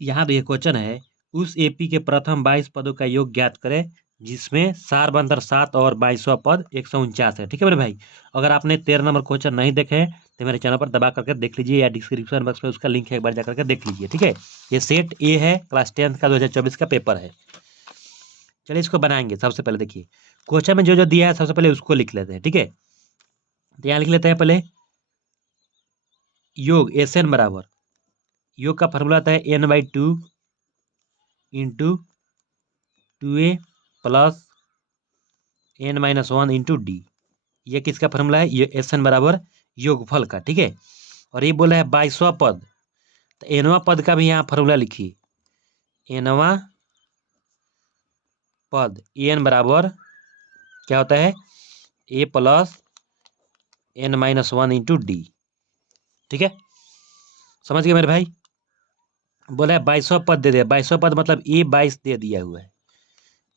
यहाँ देखिए क्वेश्चन है, उस एपी के प्रथम 22 पदों का योग ज्ञात करें जिसमें सारबंतर 7 और 22वां पद 149 है। ठीक है मेरे भाई। अगर आपने 13 नंबर क्वेश्चन नहीं देखे हैं तो मेरे चैनल पर दबा करके देख लीजिए, या डिस्क्रिप्शन बॉक्स में उसका लिंक है, एक बार जाकर के देख लीजिए। ठीक है, ये सेट ए है, क्लास 10th का 2024 का पेपर है। चलिए इसको बनाएंगे। सबसे पहले देखिए क्वेश्चन में जो जो दिया है सबसे पहले उसको लिख लेते हैं। ठीक है, तो यहाँ लिख लेते हैं पहले योग एस एन बराबर, योग का फॉर्मूला आता है n/2 into 2a plus n-1 into D. ये किसका फॉर्मूला है? ये एस एन बराबर योगफल का। ठीक है, और ये बोला है 22वां पद, तो एनवां पद का भी यहाँ फॉर्मूला लिखिए। एनवां पद एन बराबर क्या होता है? ए प्लस n-1 इंटू डी। ठीक है, समझ गए मेरे भाई। बोला है 22वां पद दे दिया। 22वां पद मतलब ए 22 दे दिया हुआ है।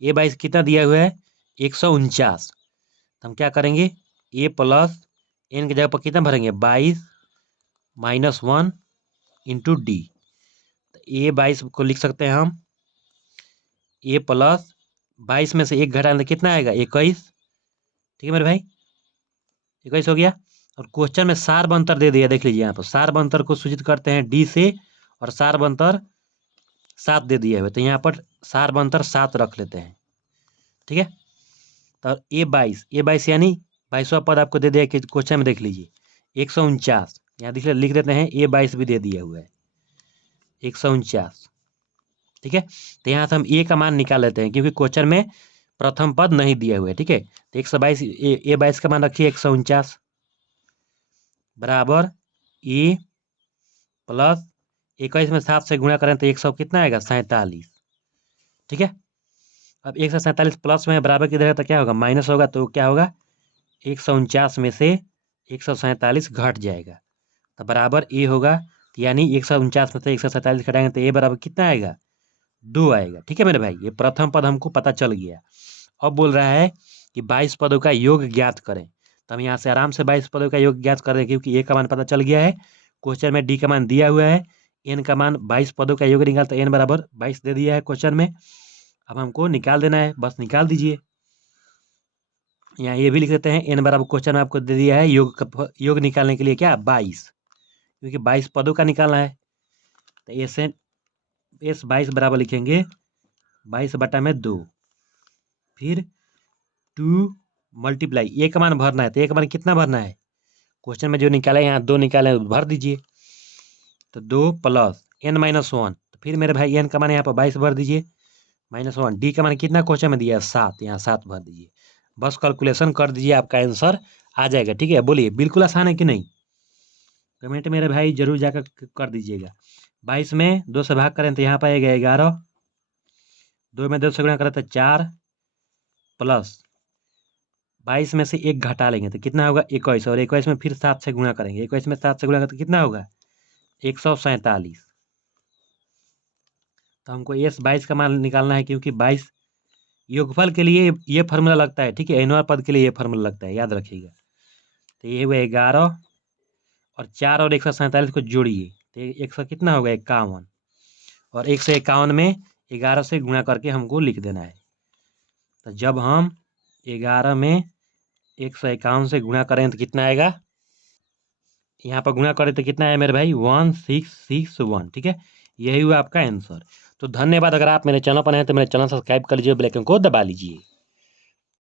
ए 22 कितना दिया हुआ है? 149। तो हम क्या करेंगे? ए प्लस एन की जगह पर कितना भरेंगे? 22-1 इंटू डी। तो ए 22 को लिख सकते हैं हम ए प्लस 22 में से एक घटाने कितना आएगा? 21। ठीक है मेरे भाई, 21 हो गया। और क्वेश्चन में सारबंतर दे दिया, देख लीजिए यहाँ पर सारबंतर को सूचित करते हैं डी से, और सारबंतर 7 दे दिया हुआ, तो यहाँ पर सारबंतर 7 रख लेते हैं। ठीक है, तो ए 22 यानी 22वां पद आपको दे दिया कि क्वेश्चन में देख लीजिए 149। यहाँ लिख देते हैं ए 22 भी दे दिया हुआ है 149। ठीक है, तो यहाँ से हम ए का मान निकाल लेते हैं क्योंकि क्वेश्चन में प्रथम पद नहीं दिया हुआ है। ठीक है, तो 122 ए 22 का मान रखिए 149 बराबर ए प्लस 21 में 7 से गुणा करें तो 100 कितना आएगा? 47। ठीक है, अब 147 प्लस में बराबर की जगह तो क्या होगा? माइनस होगा, तो क्या होगा? 149 में से 147 घट जाएगा तो बराबर ए होगा। तो यानी 149 में से 147 घटाएंगे तो ए बराबर कितना आएगा? 2 आएगा। ठीक है मेरे भाई, ये प्रथम पद हमको पता चल गया। अब बोल रहा है कि 22 पदों का योग ज्ञात करें, तो हम यहाँ से आराम से 22 पदों का योग ज्ञात कर दें क्योंकि ए का मान पता चल गया है, क्वेश्चन में डी का मान दिया हुआ है, एन का मान 22 पदों का योग निकाल, तो एन बराबर 22 दे दिया है क्वेश्चन में। अब हमको निकाल देना है, बस निकाल दीजिए। यहाँ ये भी लिख देते हैं एन बराबर, क्वेश्चन में आपको दे दिया है योग निकालने के लिए क्या? 22, क्योंकि 22 पदों का निकालना है। तो एस 22 बराबर लिखेंगे 22/2, फिर 2 मल्टीप्लाई ए का मान भरना है, तो ए का मान कितना भरना है? क्वेश्चन में जो निकाला है यहाँ 2 निकाले भर दीजिए। तो 2 प्लस n-1, तो फिर मेरे भाई एन का मान यहाँ पर 22 भर दीजिए, -1। डी का मान कितना क्वेश्चन में दिया है? 7, यहाँ 7 भर दीजिए। बस कैलकुलेशन कर दीजिए, आपका आंसर आ जाएगा। ठीक है, बोलिए बिल्कुल आसान है कि नहीं? कमेंट मेरे भाई जरूर जाकर कर दीजिएगा। 22 में 2 से भाग करें तो यहाँ पर आएगा 11, 2 में 2 से गुणा करें तो 4, प्लस 22 में से 1 घटा लेंगे तो कितना होगा? 21, और 21 में फिर 7 से गुणा करेंगे, 21 में 7 से गुणा करें तो कितना होगा? 147। तो हमको एस 22 का मान निकालना है क्योंकि 22 योगफल के लिए ये फार्मूला लगता है। ठीक है, एनवां पद के लिए ये फार्मूला लगता है, याद रखिएगा। तो ये हुआ 11 और 4 और 147 को जोड़िए तो 100 कितना होगा? 51, और 151 में 11 से गुणा करके हमको लिख देना है। तो जब हम 11 में 151 से गुणा करें तो कितना आएगा? यहाँ पर गुणा करें तो कितना है मेरे भाई? 1661। ठीक है, यही हुआ आपका आंसर। तो धन्यवाद। अगर आप मेरे चैनल पर हैं तो मेरे चैनल सब्सक्राइब कर लीजिए, बेल आइकन को दबा लीजिए।